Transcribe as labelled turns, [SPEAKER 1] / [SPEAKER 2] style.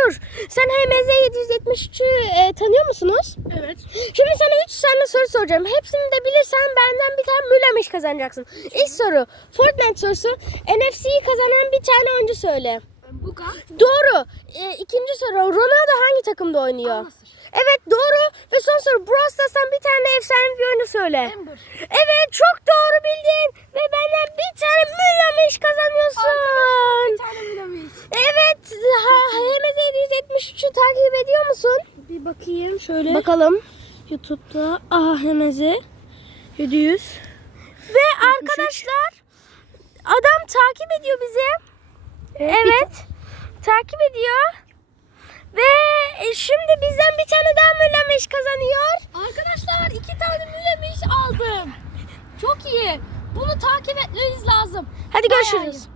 [SPEAKER 1] dur. Sen HMZ 773'ü tanıyor musunuz?
[SPEAKER 2] Evet.
[SPEAKER 1] Şimdi sana 3 tane soru soracağım. Hepsini de bilirsen benden bir tane Mülemiş kazanacaksın. İlk soru Fortnite sorusu. NFC'yi kazanan bir tane oyuncu söyle.
[SPEAKER 2] Buga.
[SPEAKER 1] Doğru. İkinci soru Ronaldo hangi takımda oynuyor?
[SPEAKER 2] Al-Nassr.
[SPEAKER 1] Evet doğru. Ve son soru Brawl Stars'tan bir tane efsane bir oyunu söyle.
[SPEAKER 2] Ember.
[SPEAKER 1] Evet çok doğru bildin. Ve benden bir tane Mülemiş kazanıyorsun.
[SPEAKER 2] Bir tane bilemeyiz.
[SPEAKER 1] Evet. HMZ 773'ü takip ediyor musun?
[SPEAKER 2] Bir bakayım şöyle.
[SPEAKER 1] Bakalım.
[SPEAKER 2] YouTube'da HMZ 700.
[SPEAKER 1] Ve arkadaşlar adam takip ediyor bizi. Evet. Takip ediyor. Ve şimdi bizden bir tane daha Mülemiş kazanıyor.
[SPEAKER 2] Arkadaşlar 2 tane mülemiş aldım. Çok iyi. Bunu takip etmeniz lazım.
[SPEAKER 1] Hadi
[SPEAKER 2] Bayağı
[SPEAKER 1] görüşürüz.
[SPEAKER 2] iyi.